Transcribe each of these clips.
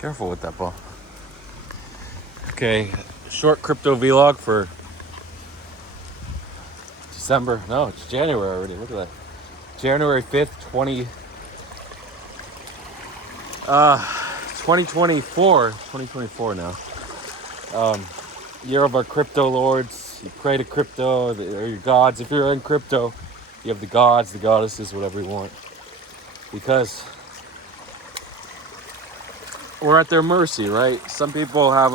Careful with that ball. Okay, short crypto vlog for December. No, it's January already. Look at that. January 5th, 2024 now. Year of our crypto lords. You pray to crypto, or your gods. If you're in crypto, you have the gods, the goddesses, whatever you want. Because we're at their mercy, right? Some people have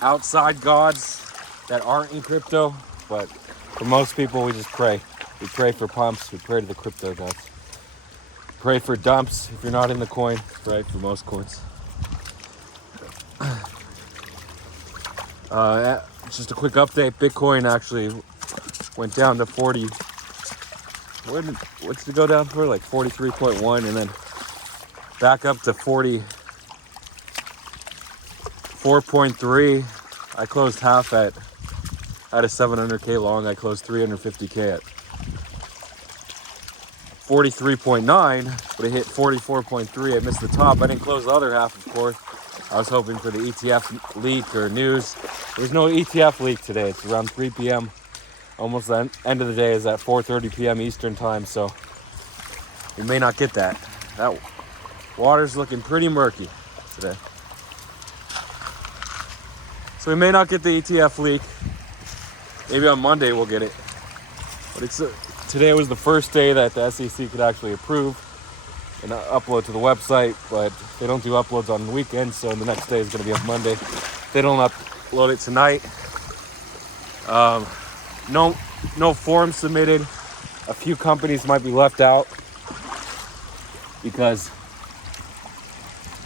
outside gods that aren't in crypto, but for most people, we just pray. We pray for pumps. We pray to the crypto gods. Pray for dumps. If you're not in the coin, pray for most coins. Just a quick update. Bitcoin actually went down to 40. What's it go down for? Like 43.1, and then back up to 44.3. I closed half at a 700K long. I closed 350K at 43.9, but it hit 44.3. I missed the top. I didn't close the other half, of course. I was hoping for the ETF leak or news. There's no ETF leak today. It's around 3 p.m. Almost the end of the day is at 4:30 p.m. Eastern time, so we may not get that. That water's looking pretty murky today. So we may not get the ETF leak. Maybe on Monday we'll get it. But today was the first day that the SEC could actually approve and upload to the website, but they don't do uploads on the weekends, so the next day is going to be on Monday. If they don't upload it tonight, no form submitted. A few companies might be left out because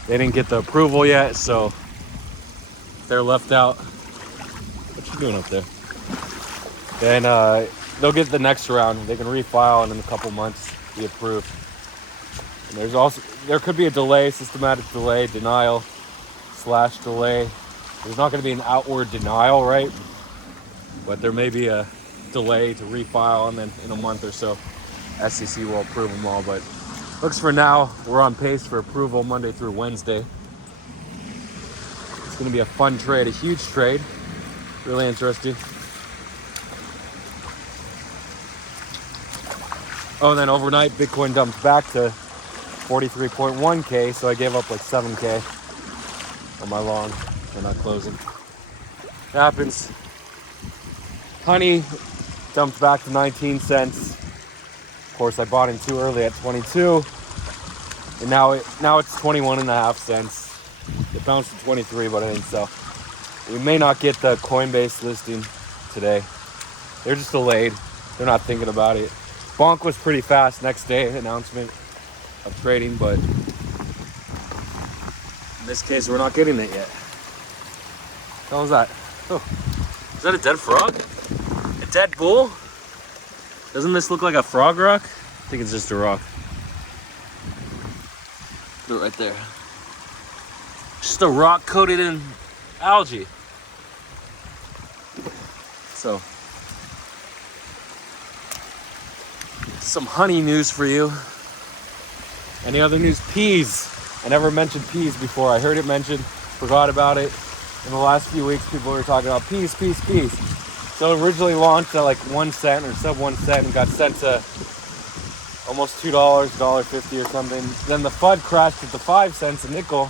they didn't get the approval yet, so they're left out. What you doing up there? Then they'll get the next round. They can refile and in a couple months be approved. And there could be a delay, systematic delay, denial/delay. There's not going to be an outward denial, right? But there may be a delay to refile, and then in a month or so, SEC will approve them all. But looks for now, we're on pace for approval Monday through Wednesday. It's going to be a fun trade, a huge trade. Really interesting. Oh, and then overnight, Bitcoin dumped back to 43.1K, so I gave up like 7K on my long for not closing. It happens. Honey dumped back to 19 cents. Of course, I bought in too early at 22, and now it's 21.5 cents. It bounced to 23, but I didn't sell. We may not get the Coinbase listing today. They're just delayed. They're not thinking about it. Bonk was pretty fast next day, announcement of trading, but in this case, we're not getting it yet. What the hell is that? Oh, is that a dead frog? A dead bull? Doesn't this look like a frog rock? I think it's just a rock. Put it right there. Just a rock coated in algae. So, some honey news for you. Any other news? Peas. I never mentioned peas before. I heard it mentioned, forgot about it. In the last few weeks, people were talking about peas. So it originally launched at like 1 cent or sub 1 cent and got sent to almost $2, $1.50 or something. Then the FUD crashed at the 5 cents a nickel,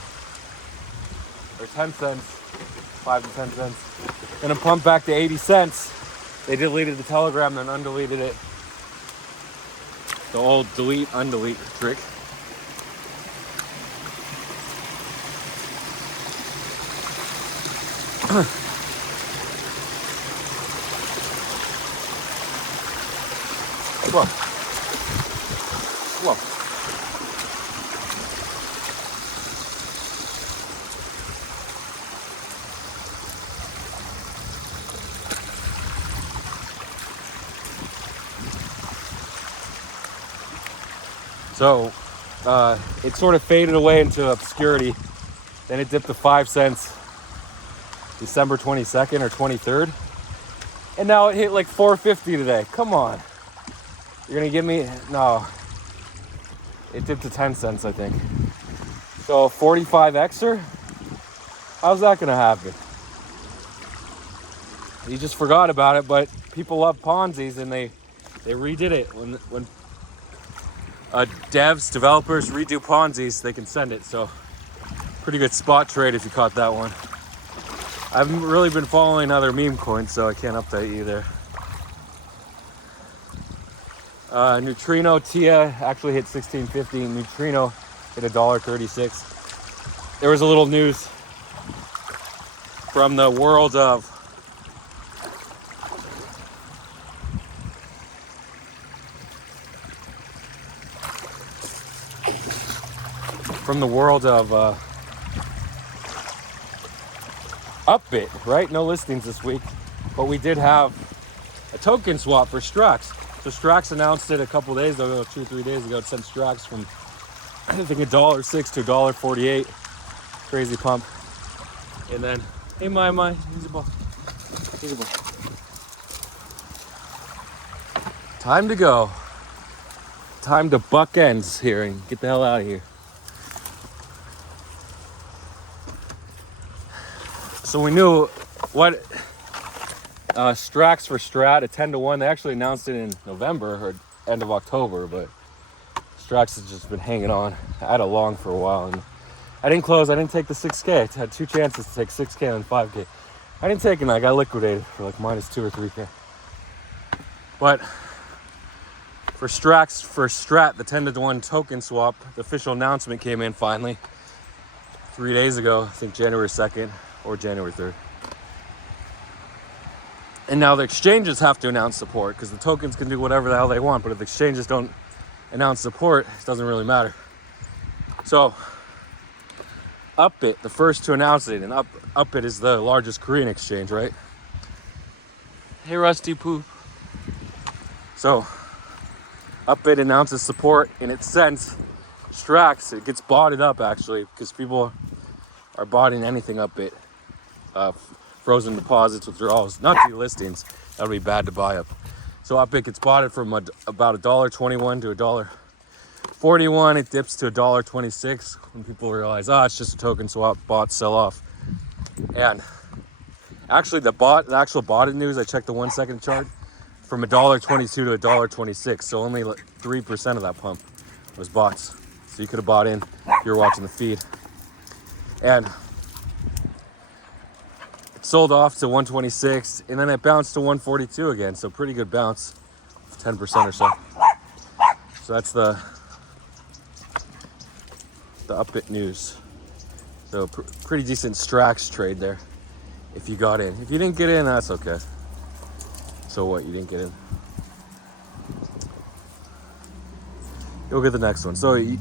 or 10 cents, 5 to 10 cents. Then it pumped back to 80 cents. They deleted the Telegram, then undeleted it. The old delete, undelete trick. Slow. So it sort of faded away into obscurity. Then it dipped to 5 cents December 22nd or 23rd. And now it hit like 4.50 today. Come on. You're going to give me... No. It dipped to 10 cents, I think. So 45Xer, how's that gonna happen? You just forgot about it, but people love Ponzi's, and they redid it. When developers redo Ponzi's, they can send it. So pretty good spot trade if you caught that one. I haven't really been following other meme coins, so I can't update you there. Neutrino TIA actually hit 16.50. Neutrino hit $1.36. There was a little news from the world of Upbit, right? No listings this week, but we did have a token swap for Strax. So Strax announced it a couple days ago, 2 or 3 days ago. It sent Strax from I think $1.06 to $1.48. Crazy pump. And then, hey my, here's a ball. Here's a ball. Time to go. Time to buck ends here and get the hell out of here. So we knew what Strax for Strat, a 10-to-1. They actually announced it in November or end of October, but Strax has just been hanging on. I had a long for a while, and I didn't close. I didn't take the 6K. I had 2 chances to take 6K and 5K. I didn't take it, and I got liquidated for like -2 or 3K. But for Strax for Strat, the 10-to-1 token swap, the official announcement came in finally 3 days ago. I think January 2nd or January 3rd. And now the exchanges have to announce support, because the tokens can do whatever the hell they want, but if the exchanges don't announce support, it doesn't really matter. So Upbit, the first to announce it, and Upbit is the largest Korean exchange, right? Hey Rusty Poop. So Upbit announces support, and it sends Strax. It gets botted up actually, because people are botting anything Upbit. Frozen deposits, withdrawals, not delistings. That would be bad to buy up. So Upbit gets bought from about $1.21 to $1.41. It dips to $1.26 when people realize, it's just a token swap. Bots sell off. And actually, the actual botted news, I checked the 1 second chart, from $1.22 to $1.26. So only like 3% of that pump was bots. So you could have bought in if you were watching the feed. And sold off to 126, and then it bounced to 142 again. So pretty good bounce, 10% or so. So that's the Upbit news. So pretty decent Strax trade there if you got in. If you didn't get in, that's okay. So what? You didn't get in. You'll get the next one. So you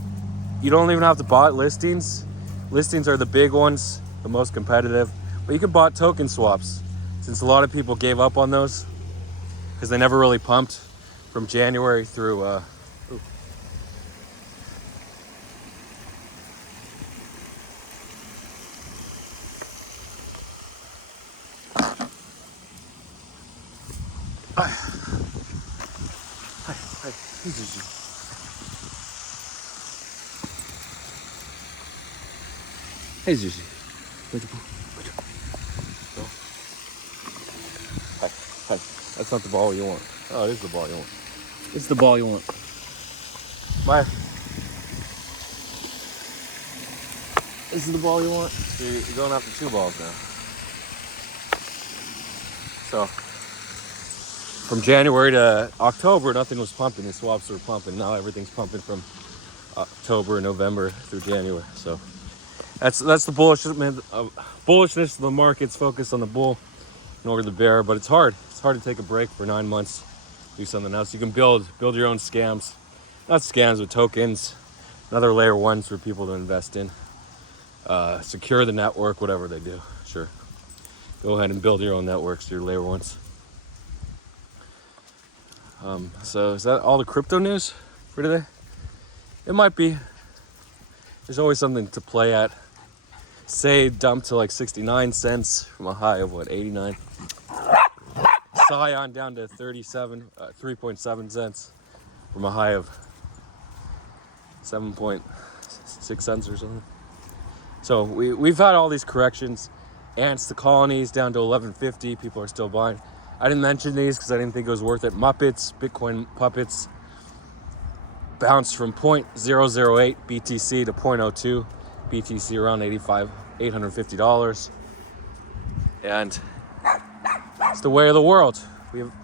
don't even have to bot listings. Listings are the big ones, the most competitive. But you can bot token swaps, since a lot of people gave up on those because they never really pumped from January through Hi, who's this? Hey, Zuzi. No. Hi. That's not the ball you want. Oh, it is the ball you want. It's the ball you want. Bye. This is the ball you want? So you're going after 2 balls now. So, from January to October, nothing was pumping. The swaps were pumping. Now everything's pumping from October, November through January. So that's the bullishness of the market's focused on the bull in order to bear, but it's hard. It's hard to take a break for 9 months, do something else. You can build your own scams, not scams, but tokens, another layer 1s for people to invest in. Secure the network, whatever they do. Sure, go ahead and build your own networks, your layer 1s. So is that all the crypto news for today? It might be. There's always something to play at. Say dumped to like 69 cents from a high of 89. Scion down to 3.7 cents from a high of 7.6 cents or something. So we've had all these corrections. Ants to colonies down to 1150. People are still buying. I didn't mention these because I didn't think it was worth it. Muppets, Bitcoin puppets, bounced from 0.008 BTC to 0.02 BTC, around $850. And it's the way of the world.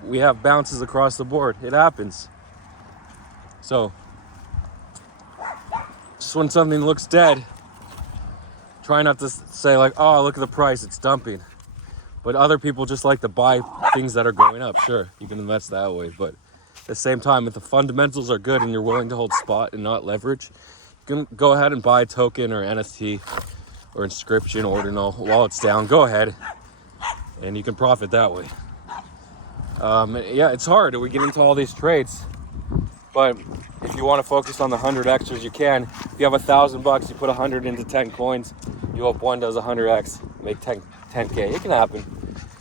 We have bounces across the board. It happens. So just when something looks dead, try not to say like, oh, look at the price, it's dumping. But other people just like to buy things that are going up. Sure, you can invest that way. But at the same time, if the fundamentals are good and you're willing to hold spot and not leverage, you can go ahead and buy a token or NFT or inscription, ordinal while it's down. Go ahead and you can profit that way. Yeah, it's hard. We get into all these trades. But if you want to focus on the 100 extras, you can. If you have $1,000, you put 100 into 10 coins. You hope one does 100x, make 10K. It can happen.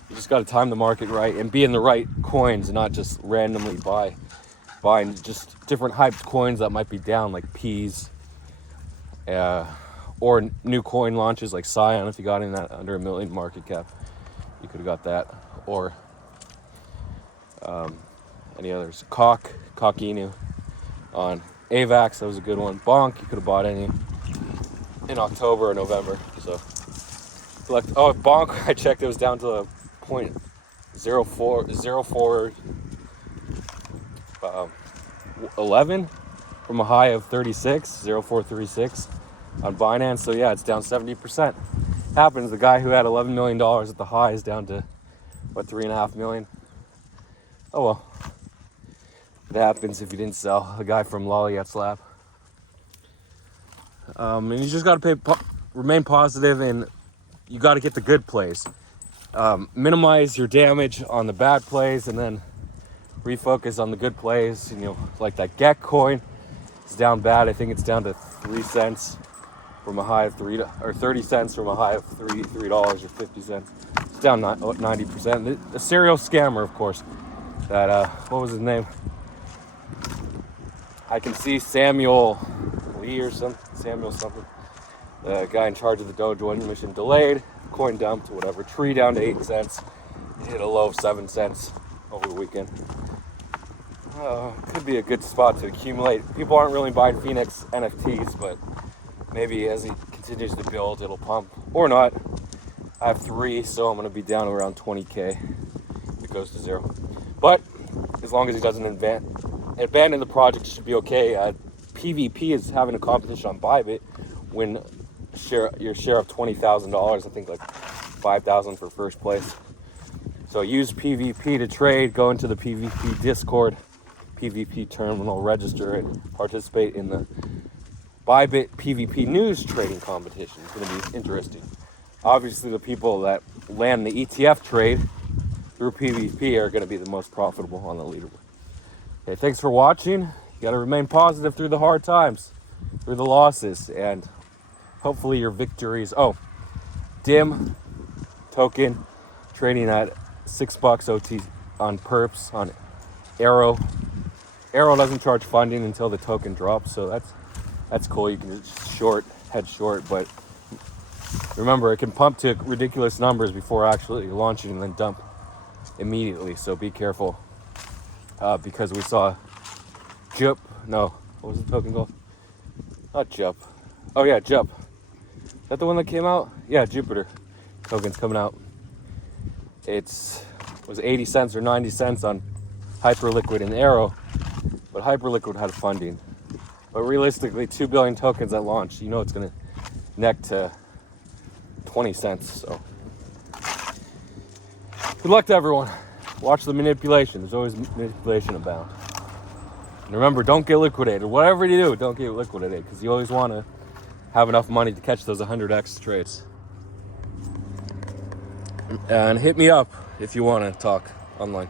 You just got to time the market right and be in the right coins, and not just randomly buying just different hyped coins that might be down, like peas, or new coin launches like Scion. If you got in that under $1 million market cap, you could have got that, or any others. Cockinu on AVAX, that was a good one. Bonk, you could have bought any in October or November. So Bonk, I checked, it was down to 0.0411 from a high of 0436 on Binance. So yeah, it's down 70%. Happens. The guy who had $11 million at the high is down to $3.5 million. Oh well, it happens if you didn't sell. A guy from Lolly at Slap. And you just got to remain positive, and you got to get the good plays. Minimize your damage on the bad plays, and then refocus on the good plays. And like that Gek coin, it's down bad. I think it's down to 3 cents from a high of 30 cents from a high of $3 or 50 cents. It's down 90%. The serial scammer, of course. That what was his name? I can see Samuel Lee or Samuel something. The guy in charge of the Dogecoin mission delayed, coin dumped, whatever. Tree down to 8 cents. It hit a low of 7 cents over the weekend. Could be a good spot to accumulate. People aren't really buying Phoenix NFTs, but maybe as he continues to build, it'll pump or not. I have 3, so I'm going to be down around 20K if it goes to 0. But as long as he doesn't abandon the project, it should be okay. PvP is having a competition on Bybit. Win your share of $20,000. I think like $5,000 for first place. So use PvP to trade. Go into the PvP Discord, PvP terminal, register, and participate in the Bybit PvP news trading competition. It's going to be interesting. Obviously, the people that land the ETF trade through PvP are going to be the most profitable on the leaderboard. Okay, thanks for watching. You got to remain positive through the hard times, through the losses, and hopefully your victories. Oh, DIM token trading at $6 OT on perps on Arrow. Arrow doesn't charge funding until the token drops, so that's cool. You can just head short, but remember, it can pump to ridiculous numbers before actually launching and then dump immediately. So be careful, because we saw Jup. No, what was the token called? Not Jup. Oh yeah, Jup. Is that the one that came out? Yeah, Jupiter token's coming out. It was 80 cents or 90 cents on Hyperliquid and Arrow, but Hyperliquid had funding. But realistically, 2 billion tokens at launch, it's going to neck to 20 cents. So good luck to everyone. Watch the manipulation. There's always manipulation abound. And remember, don't get liquidated. Whatever you do, don't get liquidated, because you always want to have enough money to catch those 100x trades. And hit me up if you want to talk online.